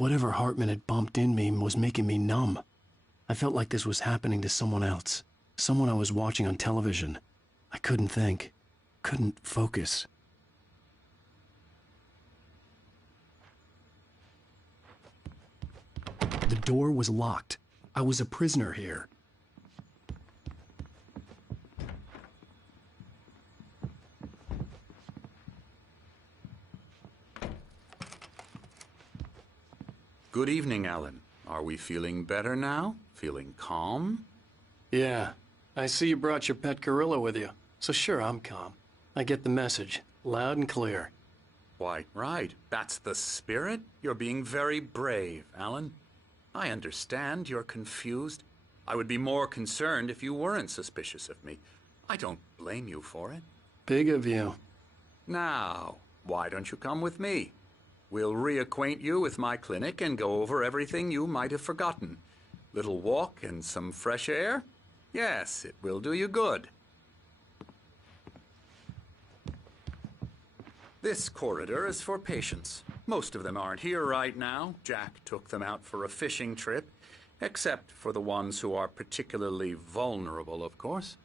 Whatever Hartman had bumped in me was making me numb. I felt like this was happening to someone else. Someone I was watching on television. I couldn't think. Couldn't focus. The door was locked. I was a prisoner here. Good evening, Alan. Are we feeling better now? Feeling calm? Yeah. I see you brought your pet gorilla with you. So sure, I'm calm. I get the message. Loud and clear. Quite right. That's the spirit. You're being very brave, Alan. I understand you're confused. I would be more concerned if you weren't suspicious of me. I don't blame you for it. Big of you. Now, why don't you come with me? We'll reacquaint you with my clinic and go over everything you might have forgotten. Little walk and some fresh air? Yes, it will do you good. This corridor is for patients. Most of them aren't here right now. Jack took them out for a fishing trip, except for the ones who are particularly vulnerable, of course.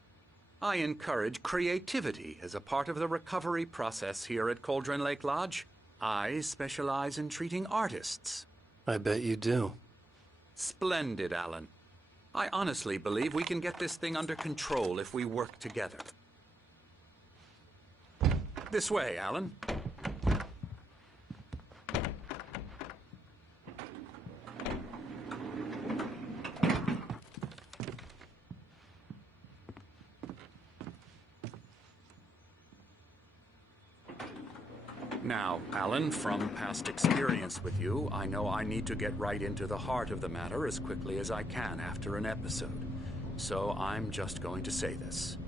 I encourage creativity as a part of the recovery process here at Cauldron Lake Lodge. I specialize in treating artists. I bet you do. Splendid, Alan. I honestly believe we can get this thing under control if we work together. This way, Alan. Now, Alan, from past experience with you, I know I need to get right into the heart of the matter as quickly as I can after an episode. So I'm just going to say this.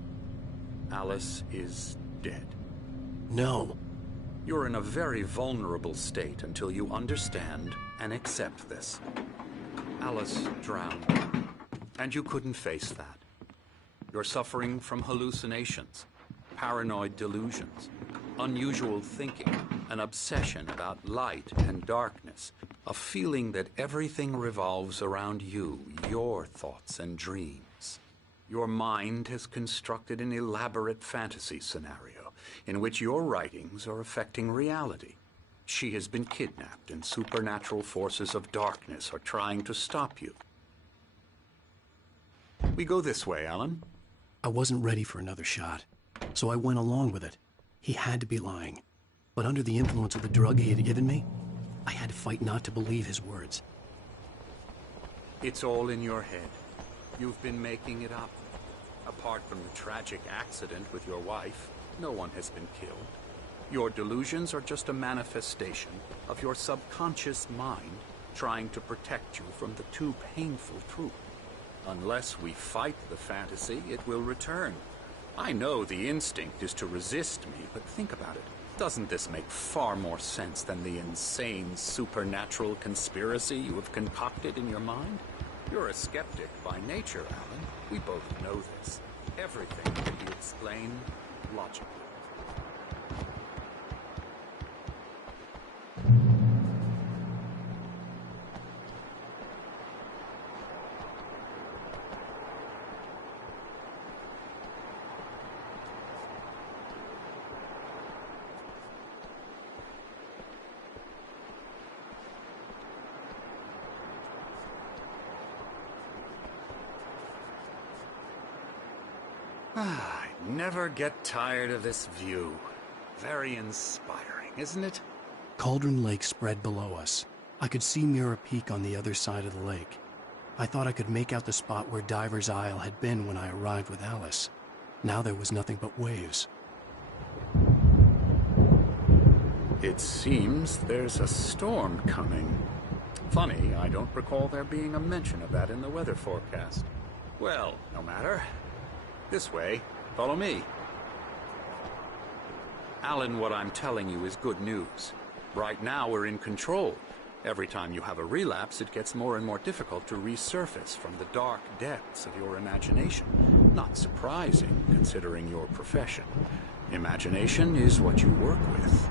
Alice is dead. No. You're in a very vulnerable state until you understand and accept this. Alice drowned, and you couldn't face that. You're suffering from hallucinations, paranoid delusions, unusual thinking, an obsession about light and darkness, a feeling that everything revolves around you, your thoughts and dreams. Your mind has constructed an elaborate fantasy scenario in which your writings are affecting reality. She has been kidnapped and supernatural forces of darkness are trying to stop you. We go this way, Alan. I wasn't ready for another shot, so I went along with it. He had to be lying. But under the influence of the drug he had given me, I had to fight not to believe his words. It's all in your head. You've been making it up. Apart from the tragic accident with your wife, no one has been killed. Your delusions are just a manifestation of your subconscious mind trying to protect you from the too painful truth. Unless we fight the fantasy, it will return. I know the instinct is to resist me, but think about it. Doesn't this make far more sense than the insane supernatural conspiracy you have concocted in your mind? You're a skeptic by nature, Alan. We both know this. Everything can be explained logically. I never get tired of this view. Very inspiring, isn't it? Cauldron Lake spread below us. I could see Mirror Peak on the other side of the lake. I thought I could make out the spot where Diver's Isle had been when I arrived with Alice. Now there was nothing but waves. It seems there's a storm coming. Funny, I don't recall there being a mention of that in the weather forecast. Well, no matter. This way. Follow me. Alan, what I'm telling you is good news. Right now we're in control. Every time you have a relapse, it gets more and more difficult to resurface from the dark depths of your imagination. Not surprising, considering your profession. Imagination is what you work with.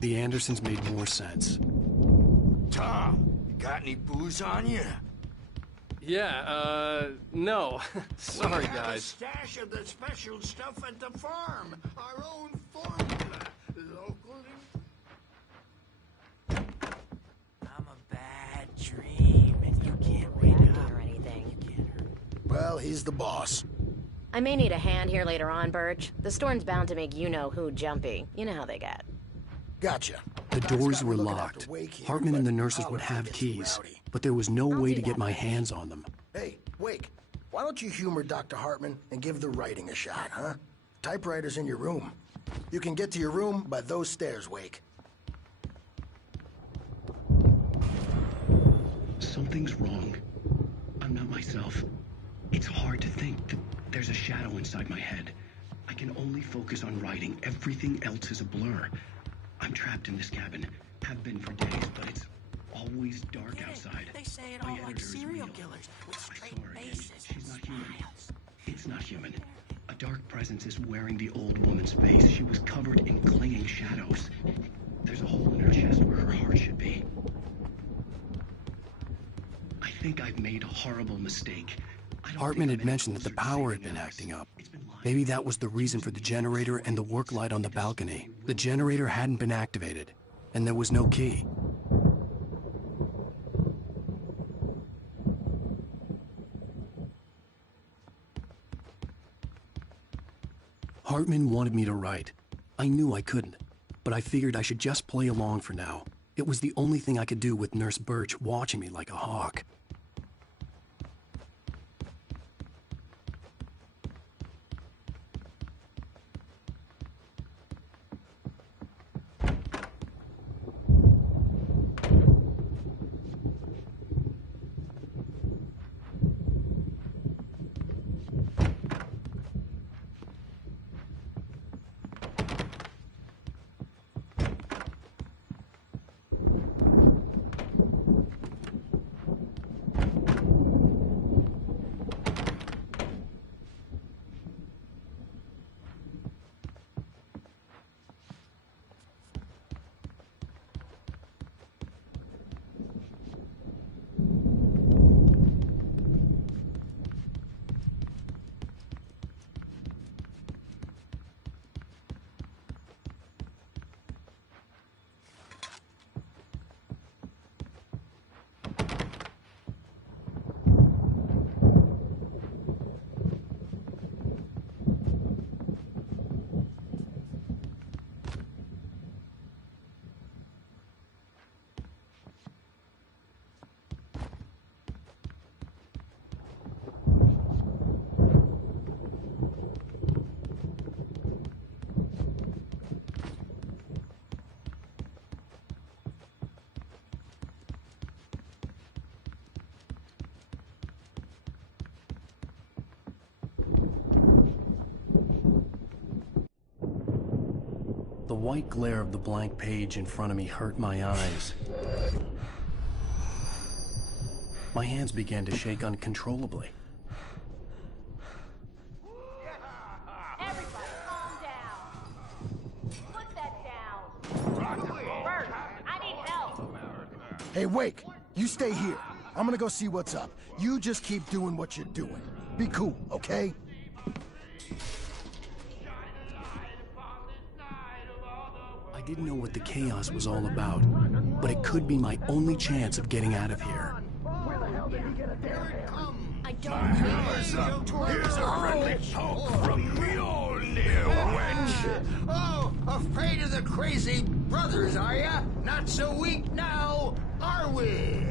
The Andersons made more sense. Tom, you got any booze on you? Yeah, no. Sorry, We have a guys. stash of the special stuff at the farm. Our own formula. Locally. I'm a bad dream, and you can't wake up. Or anything. You can't hurt. Well, he's the boss. I may need a hand here later on, Birch. The storm's bound to make you-know-who jumpy. You know how they get. Gotcha. The Doc's doors got me were looking locked. after Wake here, Hartman and the but nurses I'll would let you have get keys, rowdy. but there was no I'll way do to get that. my hands on them. Hey, Wake, why don't you humor Dr. Hartman and give the writing a shot, huh? Typewriter's in your room. You can get to your room by those stairs, Wake. Something's wrong. I'm not myself. It's hard to think that there's a shadow inside my head. I can only focus on writing. Everything else is a blur. I'm trapped in this cabin. Have been for days, but it's always dark outside. They say it My all like editor is serial real. killers with I straight saw her again. faces and She's not human. smiles. It's not human. A dark presence is wearing the old woman's face. She was covered in clinging shadows. There's a hole in her chest where her heart should be. I think I've made a horrible mistake. Hartman had mentioned that the power had been acting up. Maybe that was the reason for the generator and the work light on the balcony. The generator hadn't been activated, and there was no key. Hartman wanted me to write. I knew I couldn't, but I figured I should just play along for now. It was the only thing I could do with Nurse Birch watching me like a hawk. The white glare of the blank page in front of me hurt my eyes. My hands began to shake uncontrollably. Everybody, calm down. Put that down. Bert, I need help. Hey, Wake, you stay here. I'm gonna go see what's up. You just keep doing what you're doing. Be cool, okay? I didn't know what the chaos was all about, but it could be my only chance of getting out of here. I don't Hammer's up. Here's a friendly poke from Mjolnir, wench. Oh, afraid of the crazy brothers, are ya? Not so weak now, are we?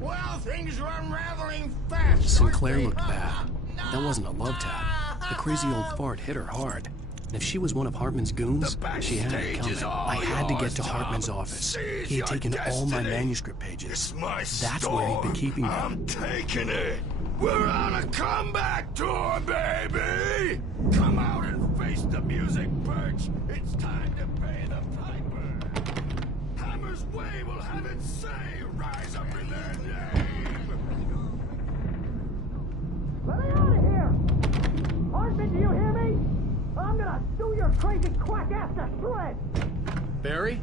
Well, things are unraveling fast. Sinclair aren't they? looked bad. That wasn't a love tap. The crazy old fart hit her hard. And if she was one of Hartman's goons, she had it coming. I had to get to Hartman's office. He had taken all my manuscript pages. It's my That's where he'd been keeping them. I'm taking it. We're on a comeback tour, baby. Come out and face the music, Birch. It's time to pay the piper. Hammer's Way will have its say. Rise up in their name. Let me out of here! Hartman, do you hear me? I'm gonna sue your your crazy quack-ass to shreds! Barry?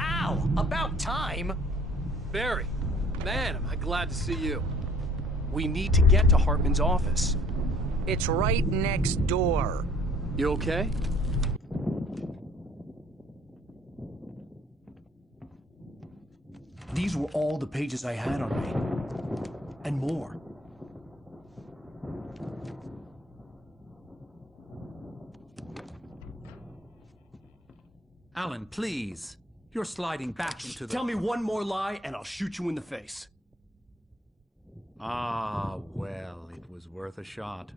Al, about time! Barry, man, am I glad to see you. We need to get to Hartman's office. It's right next door. You okay? These were all the pages I had on me. And more. Alan, please. You're sliding back into the... Tell me one more lie and I'll shoot you in the face. Ah, well, it was worth a shot.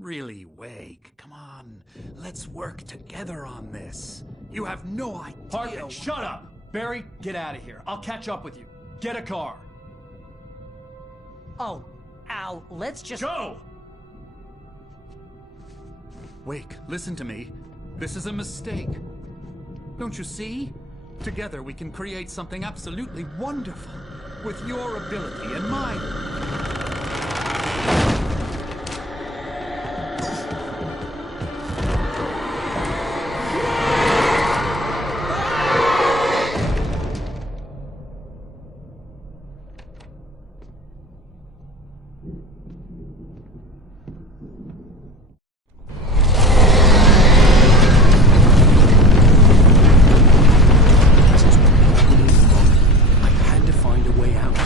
Really, Wake, come on. Let's work together on this. You have no idea... Hartman, shut up! Barry, get out of here. I'll catch up with you. Get a car. Oh, Al, let's just... Go! Wake, listen to me. This is a mistake. Don't you see? Together we can create something absolutely wonderful. With your ability and mine. I had to find a way out.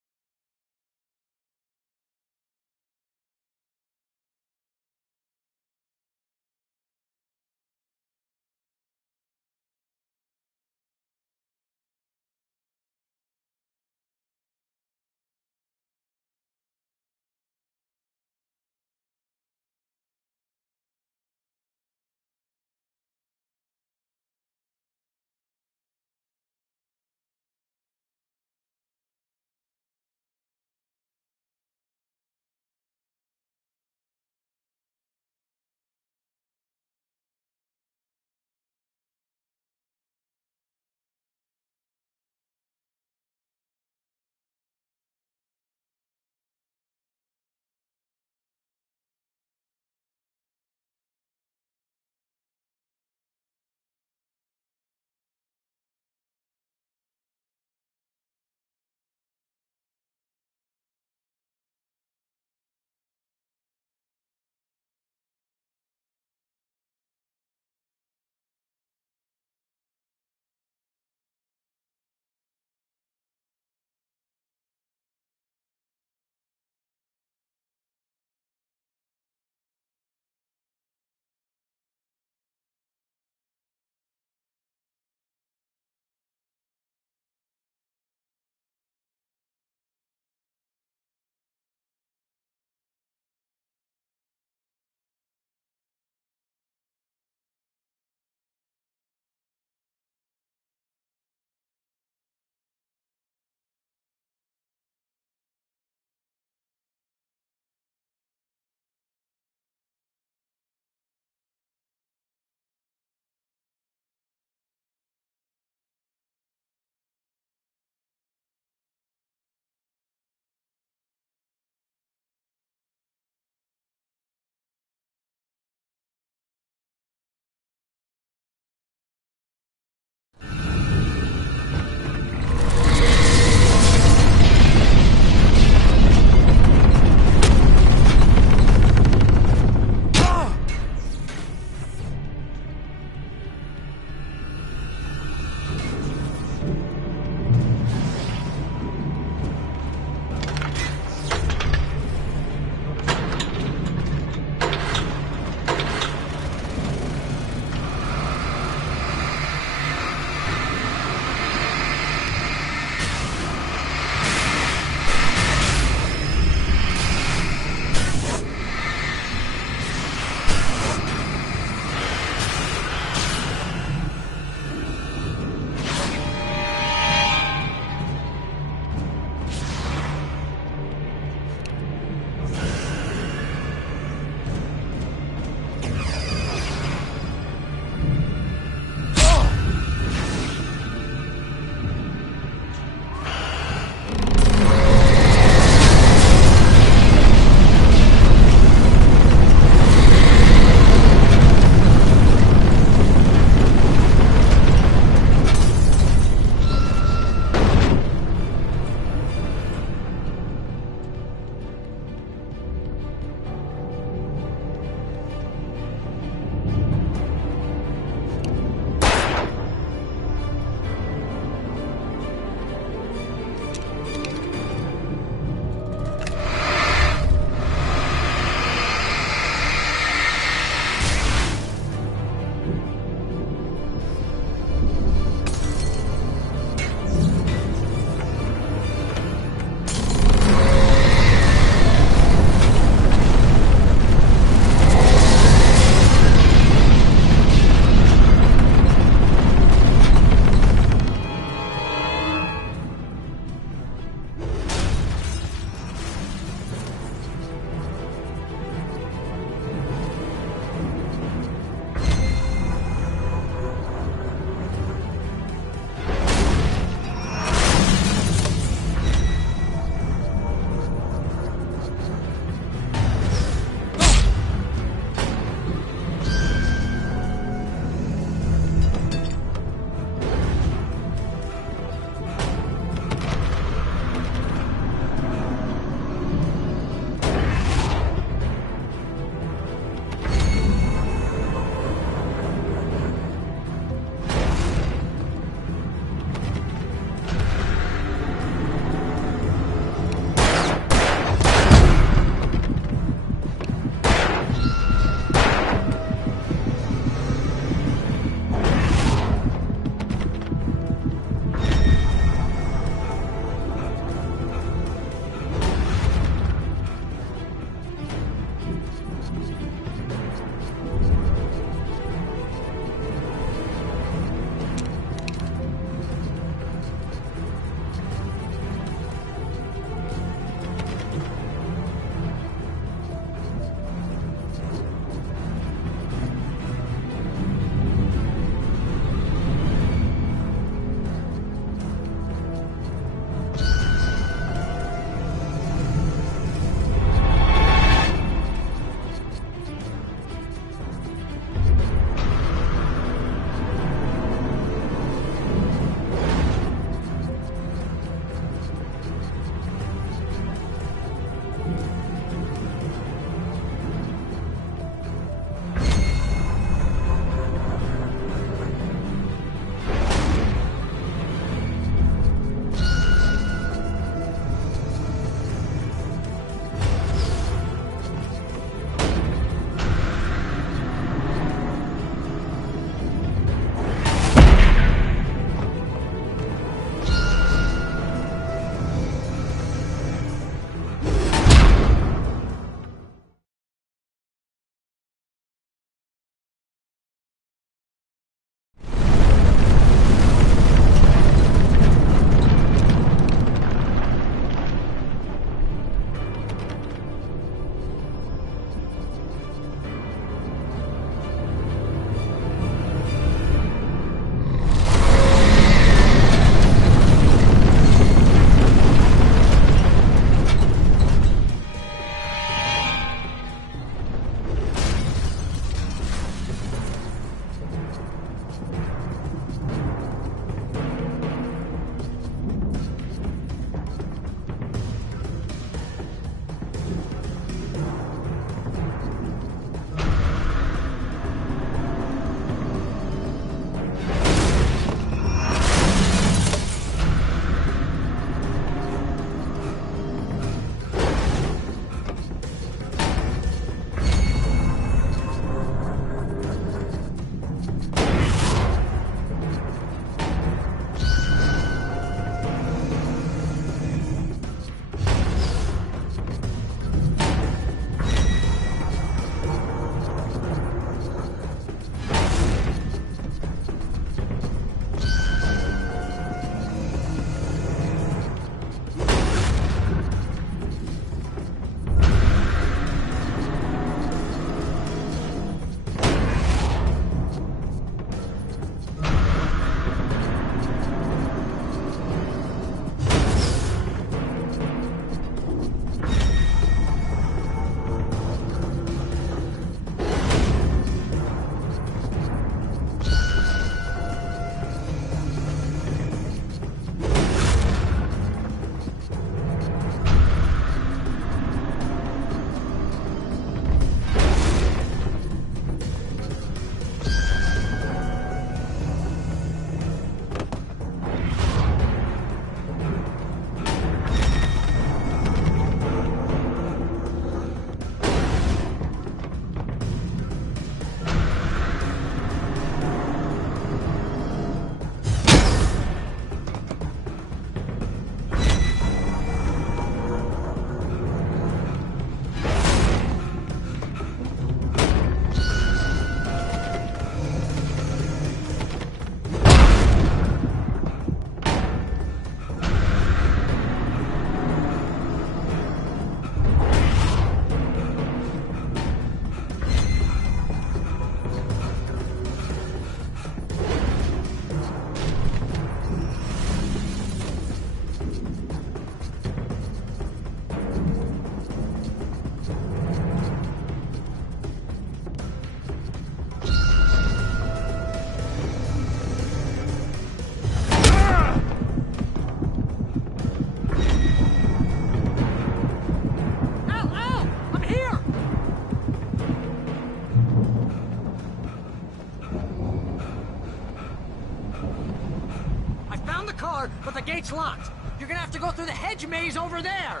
locked. You're gonna have to go through the hedge maze over there.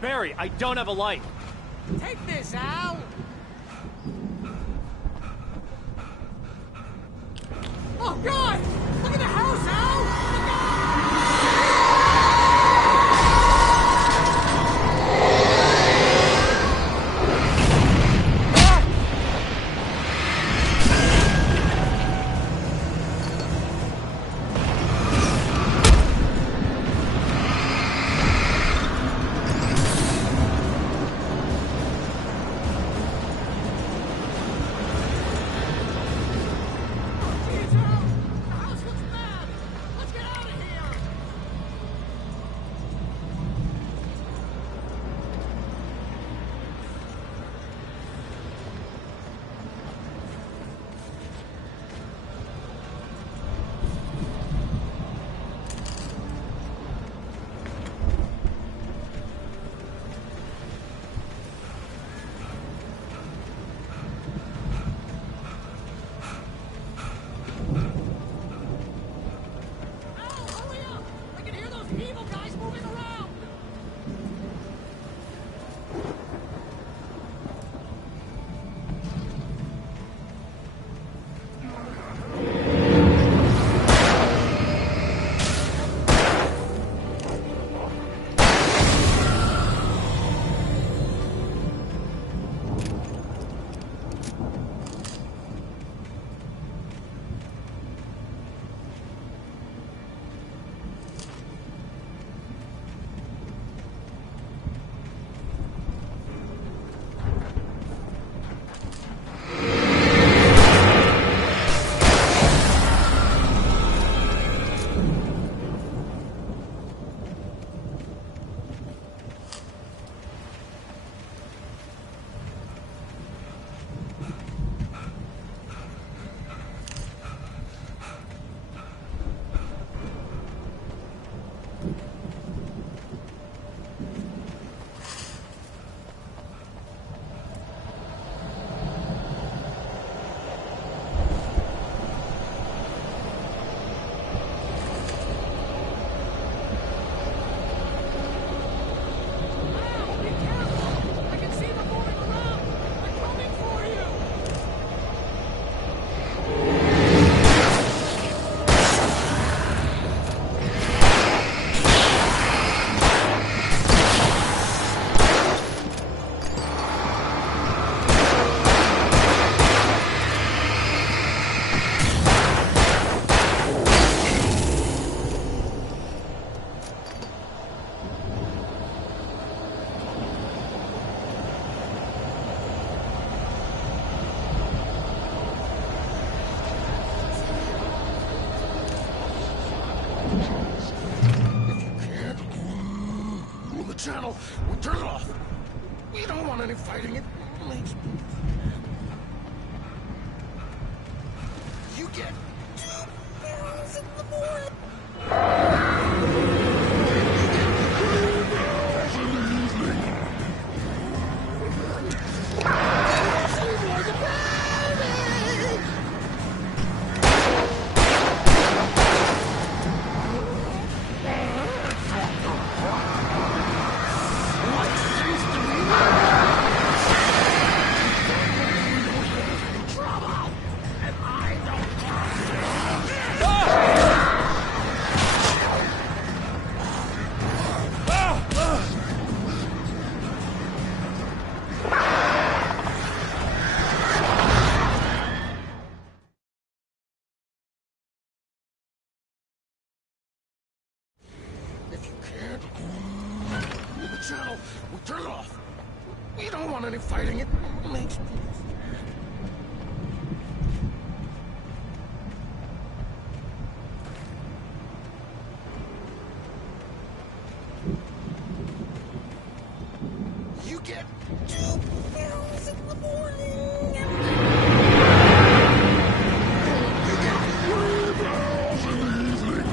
Barry, I don't have a light. Take this, Al. Oh, God! Look at the house, Al! channel. We'll turn it off. We don't want any fighting. It makes... You get 2 barrels in the morning. Channel. We'll turn it off. We don't want any fighting. It makes me... You get 2 barrels in the morning. You get 3 barrels in the evening.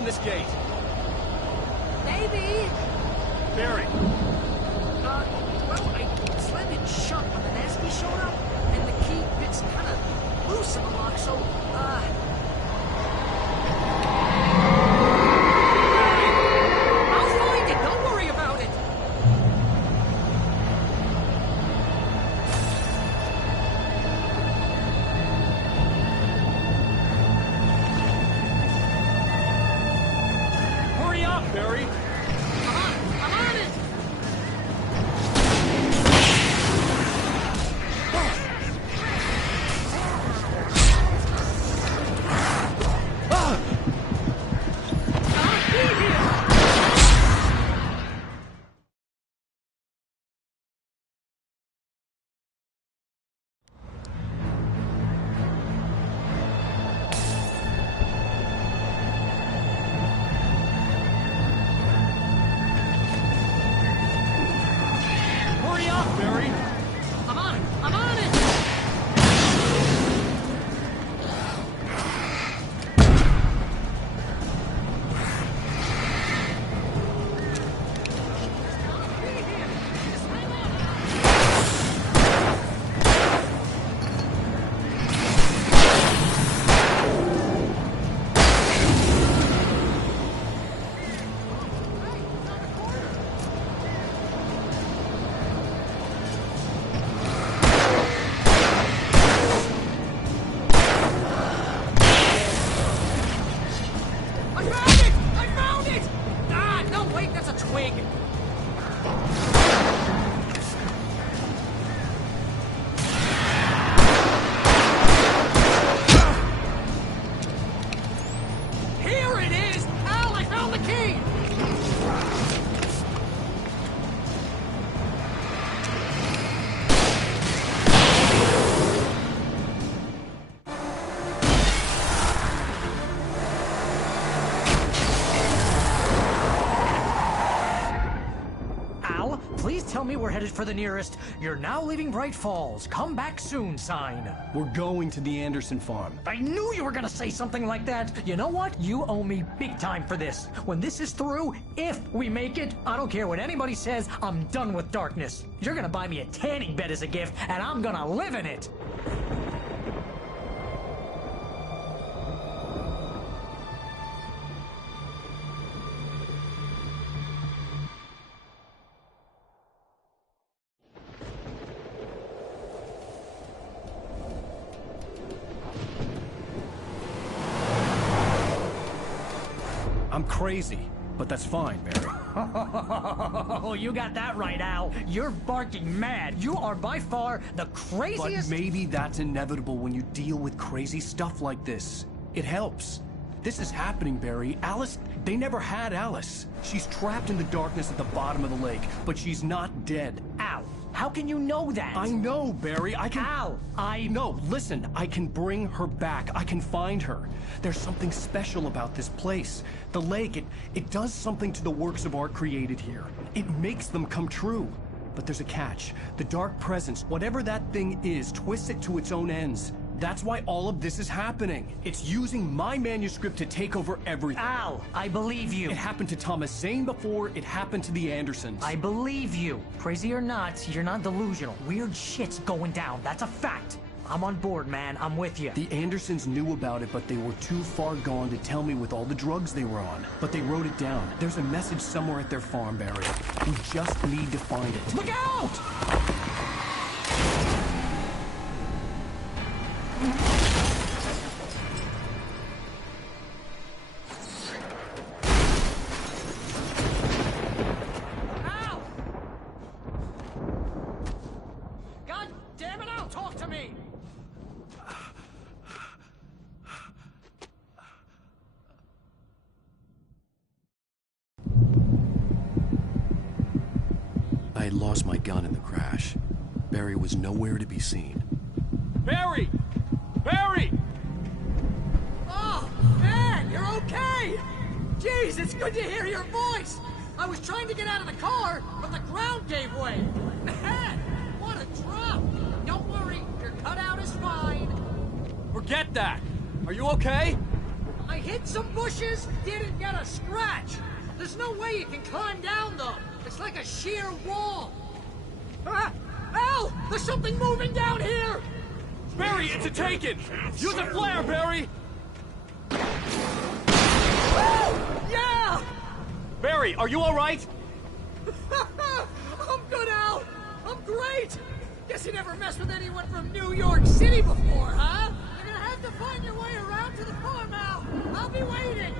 Open this gate. Maybe. Barry. Well, I slammed it shut when the nasty showed up, and the key bit's kind of loose in the lock, so, I'll find it. Don't worry about it. Hurry up, Barry. I'm on it. Hurry up, Barry. I'm on it. I'm on it. I found it! I found it! Ah, no, wait, that's a twig. Here it is! Al, I found the key! Al, please tell me we're headed for the nearest "You're now leaving Bright Falls. Come back soon" sign. We're going to the Anderson farm. I knew you were gonna say something like that. You know what? You owe me big time for this. When this is through, if we make it, I don't care what anybody says, I'm done with darkness. You're gonna buy me a tanning bed as a gift, and I'm gonna live in it. I'm crazy, but that's fine, Barry. Oh, you got that right, Al. You're barking mad. You are by far the But craziest. maybe that's inevitable when you deal with crazy stuff like this. It helps. This is happening, Barry. Alice, they never had Alice. She's trapped in the darkness at the bottom of the lake, but she's not dead. Al, how can you know that? I know, Barry. I can... Al, No, listen. I can bring her back. I can find her. There's something special about this place. The lake, it does something to the works of art created here. It makes them come true. But there's a catch. The dark presence, whatever that thing is, twists it to its own ends. That's why all of this is happening. It's using my manuscript to take over everything. Al, I believe you. It happened to Thomas Zane before, it happened to the Andersons. I believe you. Crazy or not, you're not delusional. Weird shit's going down. That's a fact. I'm on board, man. I'm with you. The Andersons knew about it, but they were too far gone to tell me with all the drugs they were on. But they wrote it down. There's a message somewhere at their farm, Barry. We just need to find it. Look out! Al! God damn it, Al, talk to me! I had lost my gun in the crash. Barry was nowhere to be seen. Barry! Barry! Oh, man, you're okay! Jeez, it's good to hear your voice! I was trying to get out of the car, but the ground gave way! Man, what a drop! Don't worry, your cutout is fine. Forget that! Are you okay? I hit hit some bushes, didn't get a scratch. There's no way you can climb down, though. It's like a sheer wall. Ah! Al! There's something moving down here! Barry, it's a taken! Use a flare, Barry! Yeah! Barry, are you alright? I'm good, Al! I'm great! Guess you never messed with anyone from New York City before, huh? You're gonna have to find your way around to the farm, Al! I'll be waiting!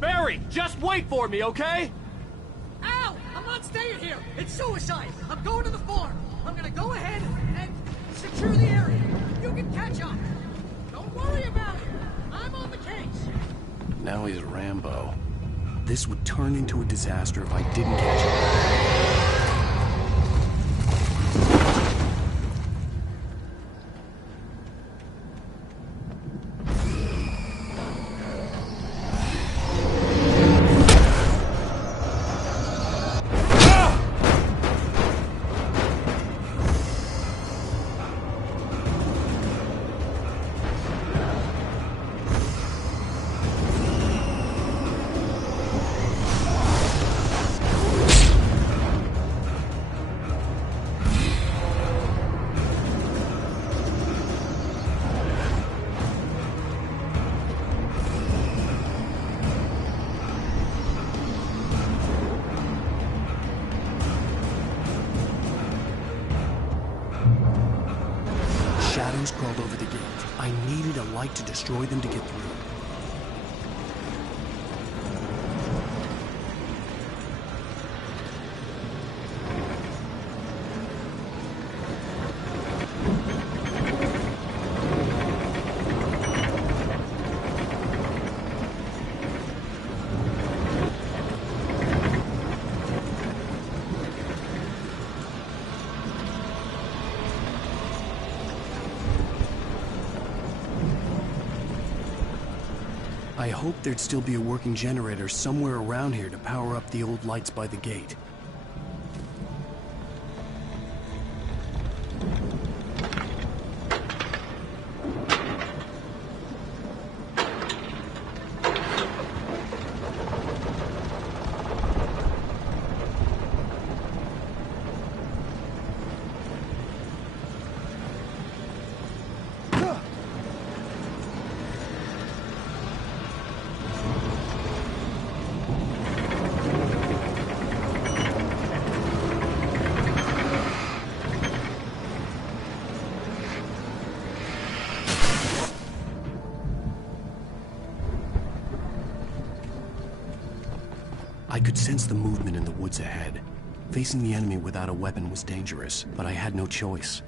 Barry, just wait for me, okay? Al! I'm not staying here! It's suicide! I'm going to the farm! I'm gonna go ahead and secure the area. You can catch up. Don't worry about it. I'm on the case. Now he's Rambo. This would turn into a disaster if I didn't catch him. Shadows crawled over the gate. I needed a light to destroy them to get through. I hoped there'd still be a working generator somewhere around here to power up the old lights by the gate. I could sense the movement in the woods ahead. Facing the enemy without a weapon was dangerous, but I had no choice.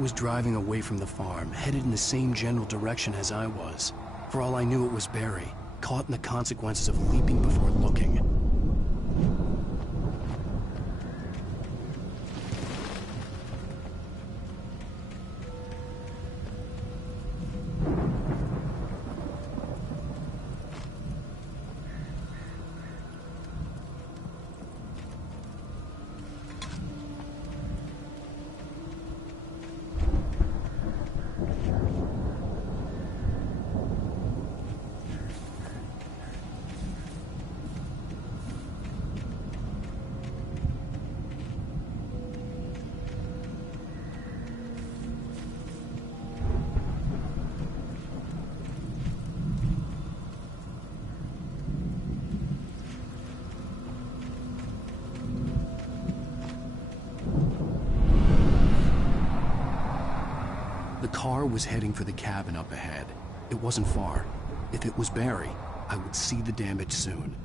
Was driving away from the farm, headed in the same general direction as I was. For all I knew, it was Barry, caught in the consequences of leaping before looking. The car was heading for the cabin up ahead. It wasn't far. If it was Barry, I would see the damage soon.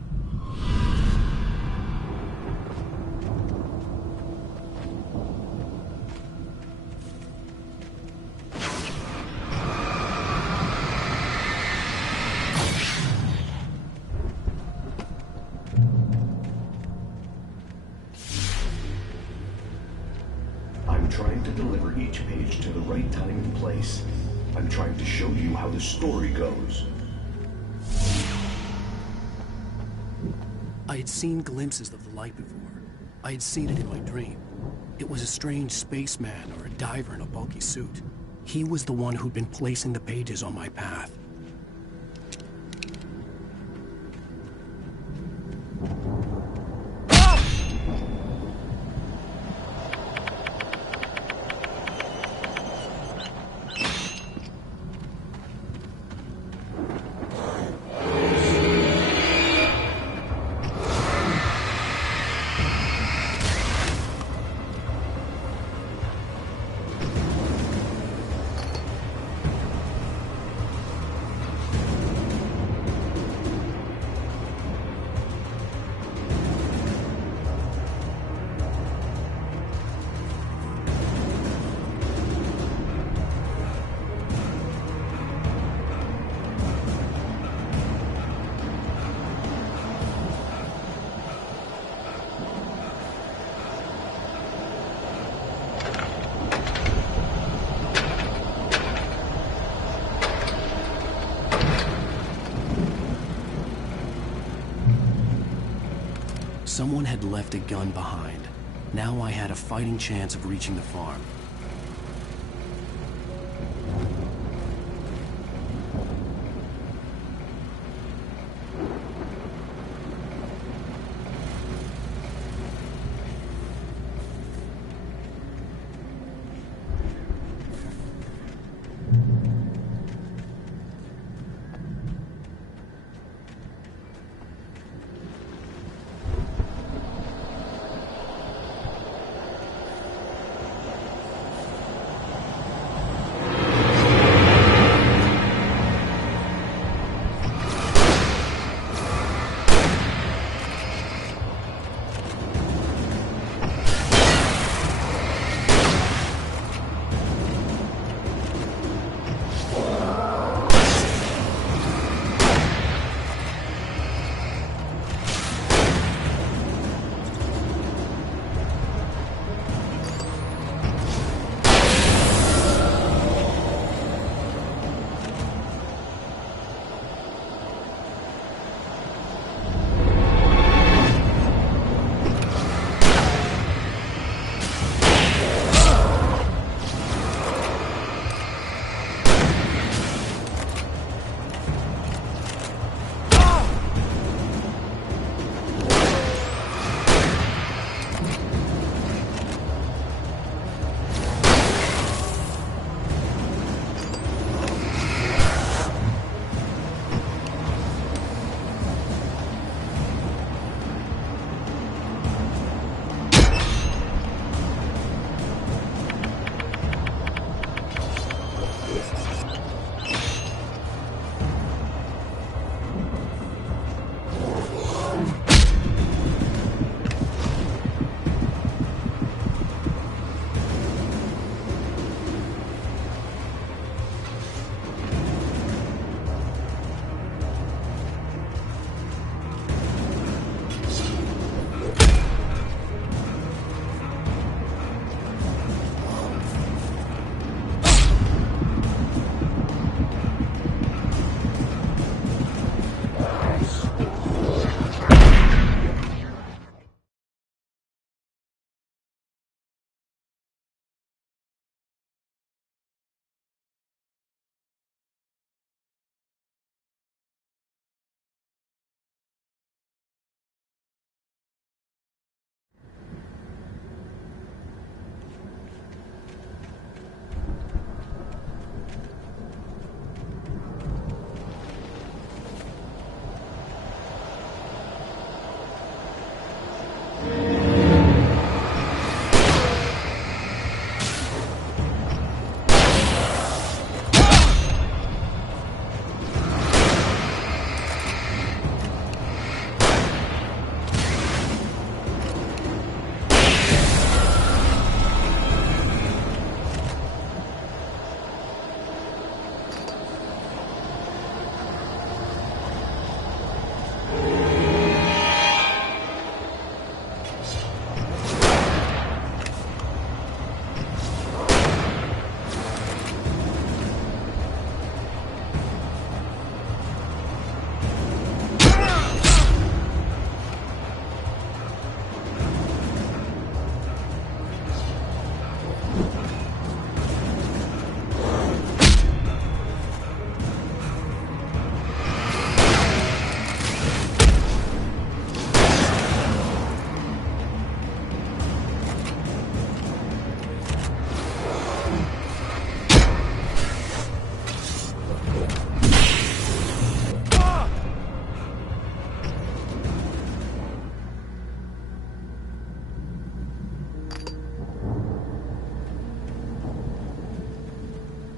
I'm trying to deliver each page to the right time and place. I'm trying to show you how the story goes. I had seen glimpses of the light before. I had seen it in my dream. It was a strange spaceman or a diver in a bulky suit. He was the one who'd been placing the pages on my path. Someone had left a gun behind. Now I had a fighting chance of reaching the farm.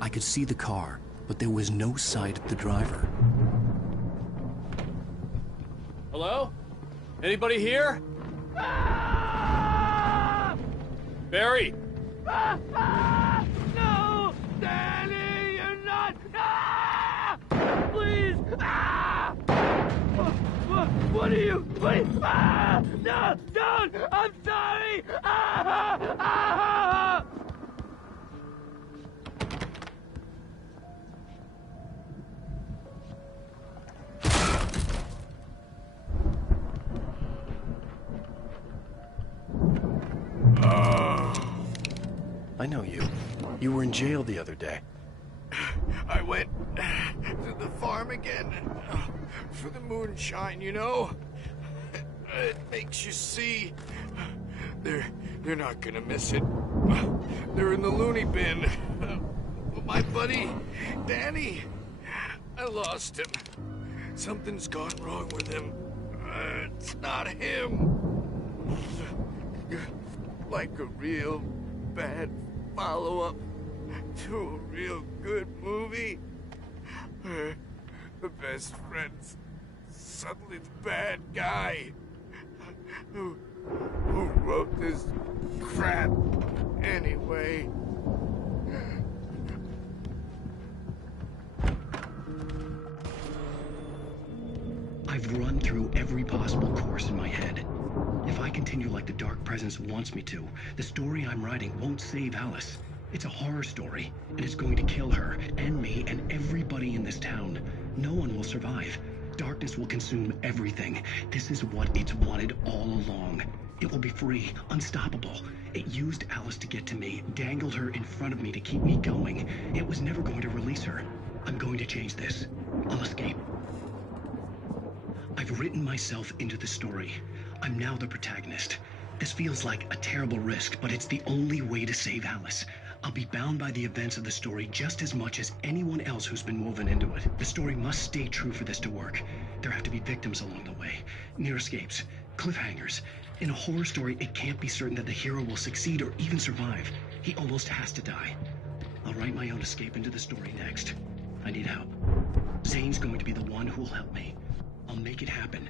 I could see the car, but there was no sight of the driver. Hello? Anybody here? Barry! No! Danny, you're not! Please! What are you? No! Don't! I'm sorry! I know you. You were in jail the other day. I went to the farm again for the moonshine, you know? It makes you see. They're not gonna miss it. They're in the loony bin. My buddy, Danny, I lost him. Something's gone wrong with him. It's not him. Like a real bad follow-up to a real good movie. The best friend's suddenly the bad guy. Who wrote this crap anyway? I've run through every possible course in my head. If I continue like the Dark Presence wants me to, the story I'm writing won't save Alice. It's a horror story, and it's going to kill her, and me, and everybody in this town. No one will survive. Darkness will consume everything. This is what it's wanted all along. It will be free, unstoppable. It used Alice to get to me, dangled her in front of me to keep me going. It was never going to release her. I'm going to change this. I'll escape. I've written myself into the story. I'm now the protagonist. This feels like a terrible risk, but it's the only way to save Alice. I'll be bound by the events of the story just as much as anyone else who's been woven into it. The story must stay true for this to work. There have to be victims along the way, near escapes, cliffhangers. In a horror story, it can't be certain that the hero will succeed or even survive. He almost has to die. I'll write my own escape into the story next. I need help. Zane's going to be the one who will help me. I'll make it happen.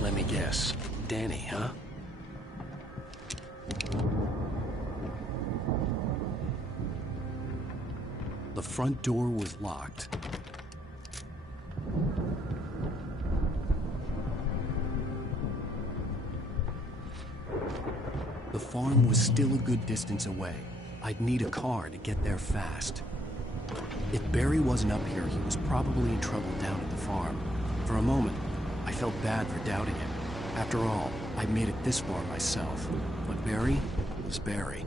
Let me guess. Danny, huh? The front door was locked. The farm was still a good distance away. I'd need a car to get there fast. If Barry wasn't up here, he was probably in trouble down at the farm. For a moment, I felt bad for doubting him. After all, I'd made it this far myself. But Barry was Barry.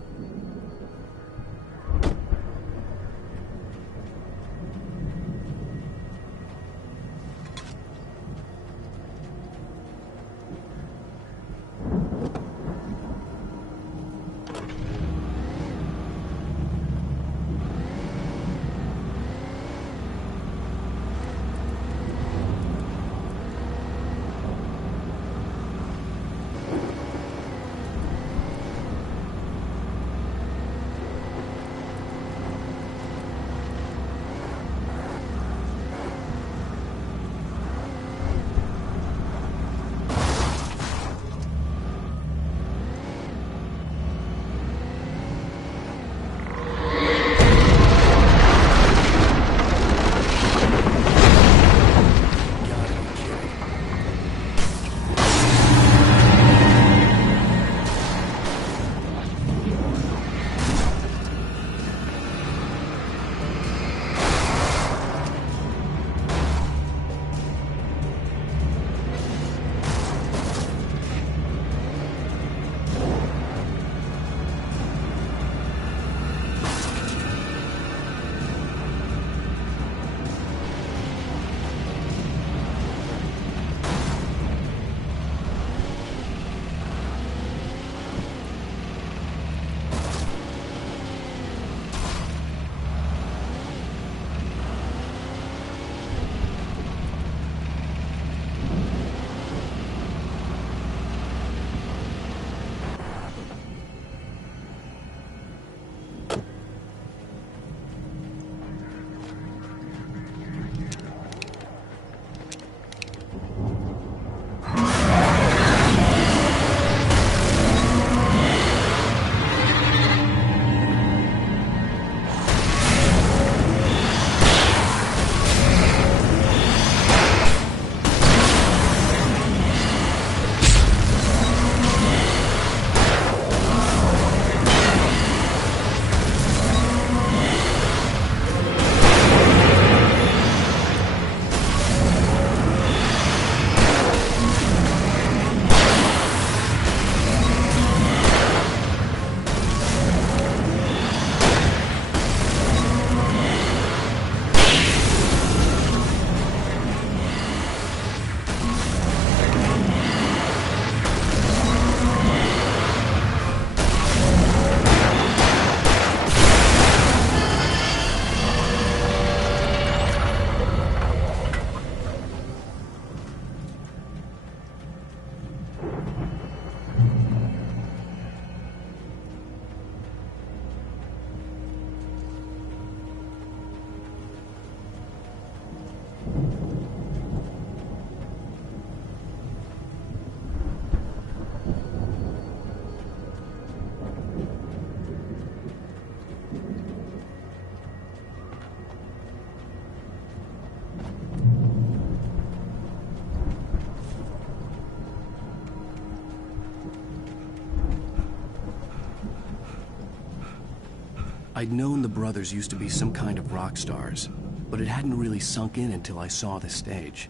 I'd known the brothers used to be some kind of rock stars, but it hadn't really sunk in until I saw the stage.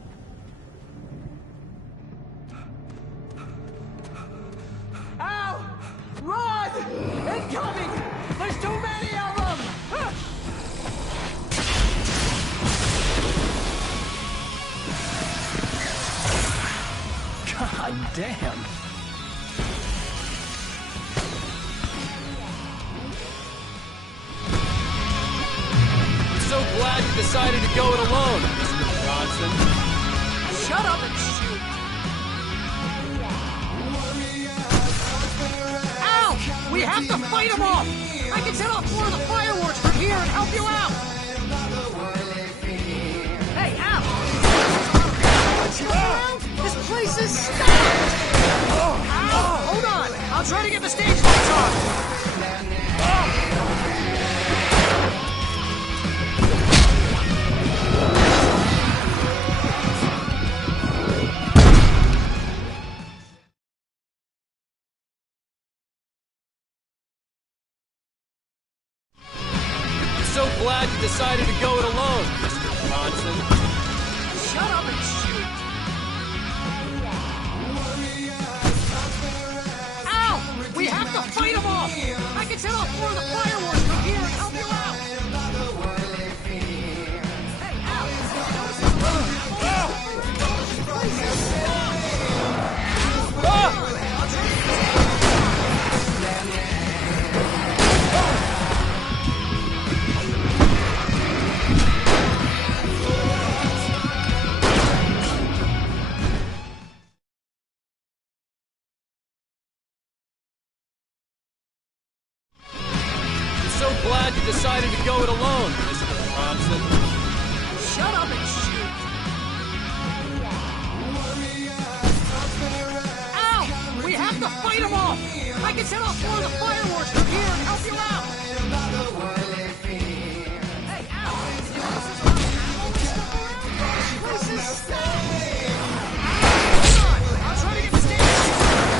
Al! Run! Incoming! There's too many of them! God damn. So glad you decided to go it alone, Mr. Bronson. Shut up and shoot! Al! We have to fight them off! I can set off more of the fireworks from here and help you out! Hey, Al! What's going on? This place is stopped! Al! Hold on! I'll try to get the stage lights on! So glad you decided to go it alone, Mr. Bronson. Shut up and shoot! Al! We have to fight them off! I can set off more of the fireworks from here and help you out! Hey, Al! This place is stopped! I'll try to So glad you decided to go it alone, Mr. Bronson. shut up and shoot! Al! We have to fight them off! I can set off more of the fireworks from here and help you out! Hey, Al! Did you notice there's a lot of ammo and stuff around? This is stopped! Hold on! I'll try to get the stage lights on!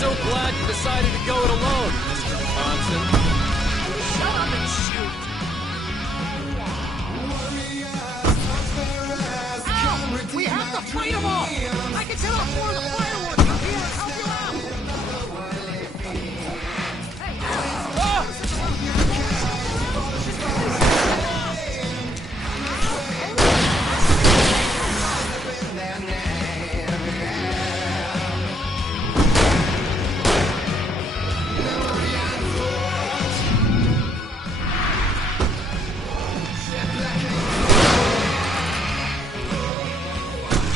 So glad you decided to go it alone, Mr. Bronson. Shut up and shoot! Al! We have to fight them off! I can set off more of the fireworks from here and help you out! Hey, Al!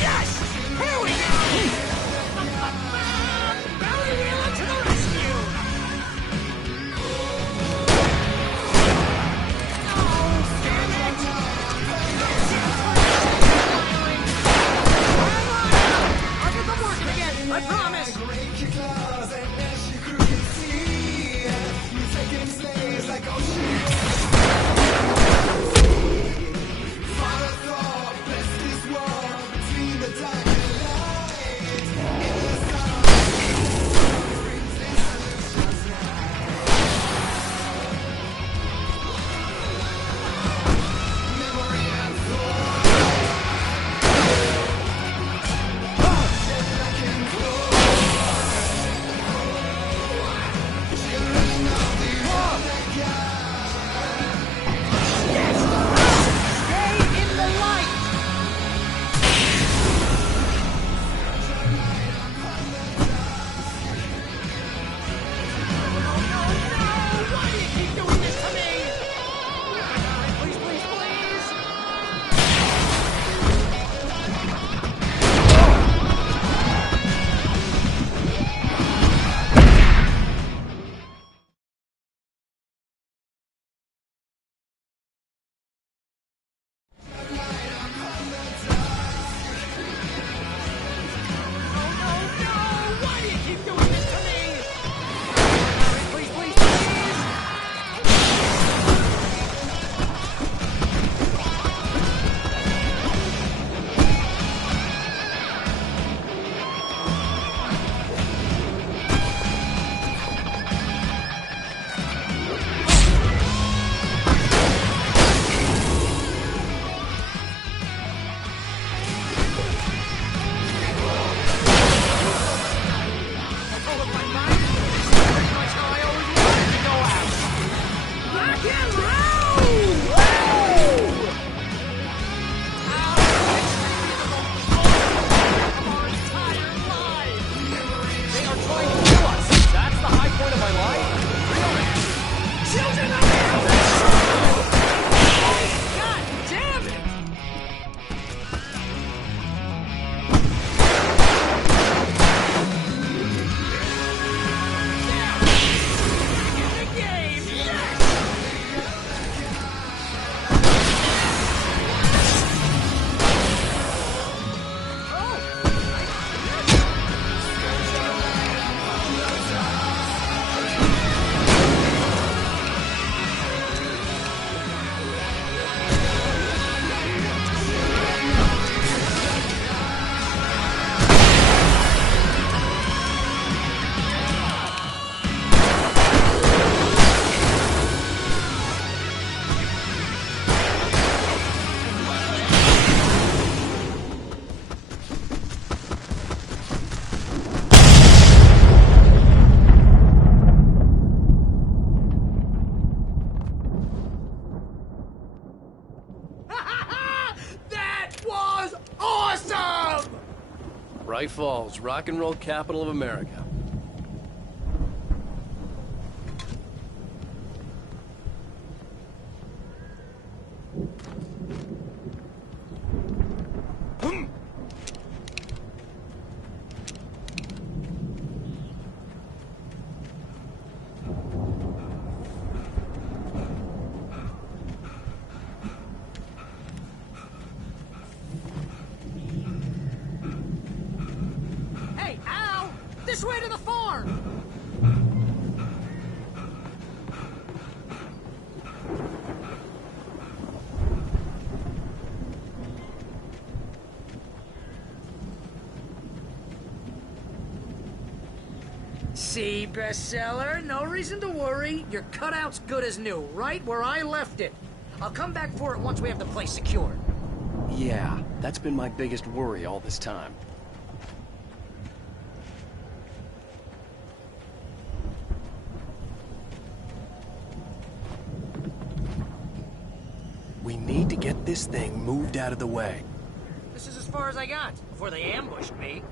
Yes! Bright Falls, rock and roll capital of America. Hey, Al! This way to the farm! See, bestseller? No reason to worry. Your cutout's good as new, right where I left it. I'll come back for it once we have the place secured. Yeah, that's been my biggest worry all this time. We need to get this thing moved out of the way. This is as far as I got before they ambushed me.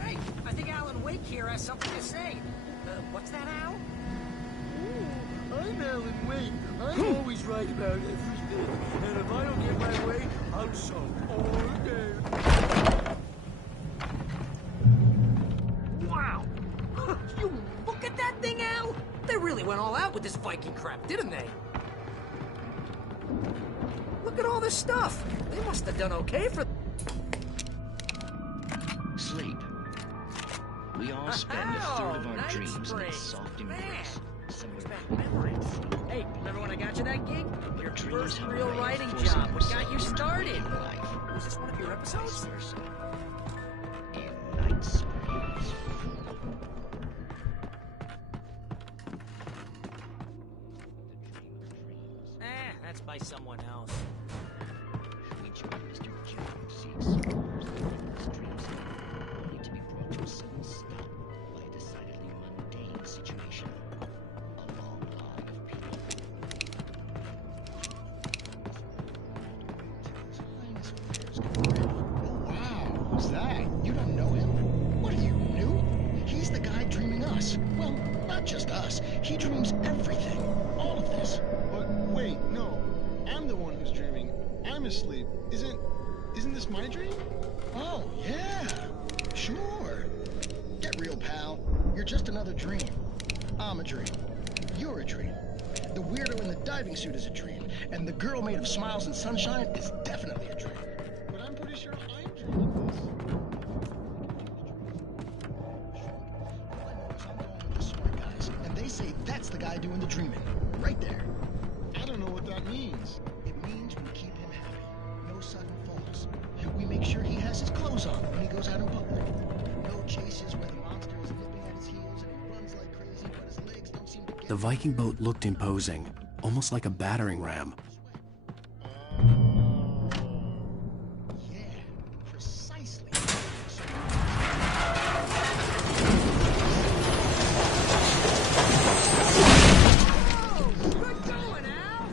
Hey, I think Alan Wake here has something to say. What's that, Al? I'm Alan Wake. I'm always right about everything. And if I don't get my way, I'll sulk all day. Wow! You look at that thing, Al! They really went all out with this Viking crap, didn't they? Look at all this stuff. They must have done okay for... Sleep. We all spend a third of our night dreams in springs. a soft Man, embrace. Somewhere memories. Hey, remember when I got you that gig? Your dreams first have a real way of writing forcing job. What got themselves you into started? real life. Was this one of your episodes? In night springs. That's by someone else. We join Mr. Q, who seeks souls in his dreams, only to be brought to a sudden stop by a decidedly mundane situation. A long line of people. Oh, wow. Who's that? You don't know him? What are you, new? He's the guy dreaming us. Well, not just us. He dreams everything. All of this. But wait, no. I'm the one who's dreaming. I'm asleep. Isn't this my dream? Oh, yeah. Sure. Get real, pal. You're just another dream. I'm a dream. You're a dream. The weirdo in the diving suit is a dream. And the girl made of smiles and sunshine is definitely a dream. But I'm pretty sure I'm dreaming this. I'm going with the smart guys, and they say that's the guy doing the dreaming. Right there. I don't know what that means. It means we keep him happy. No sudden falls. We make sure he has his clothes on when he goes out in public. No chases where the monster is nipping at his heels and he runs like crazy, but his legs don't seem to get... The Viking boat looked imposing, almost like a battering ram. Yeah, precisely. Good going, Al!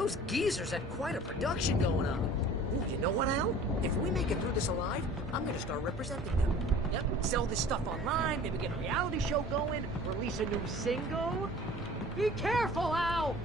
Those geezers had quite a production going on. Ooh, you know what, Al? If we make it through this alive, I'm gonna start representing them. Yep, sell this stuff online, maybe get a reality show going, release a new single. Be careful, Al!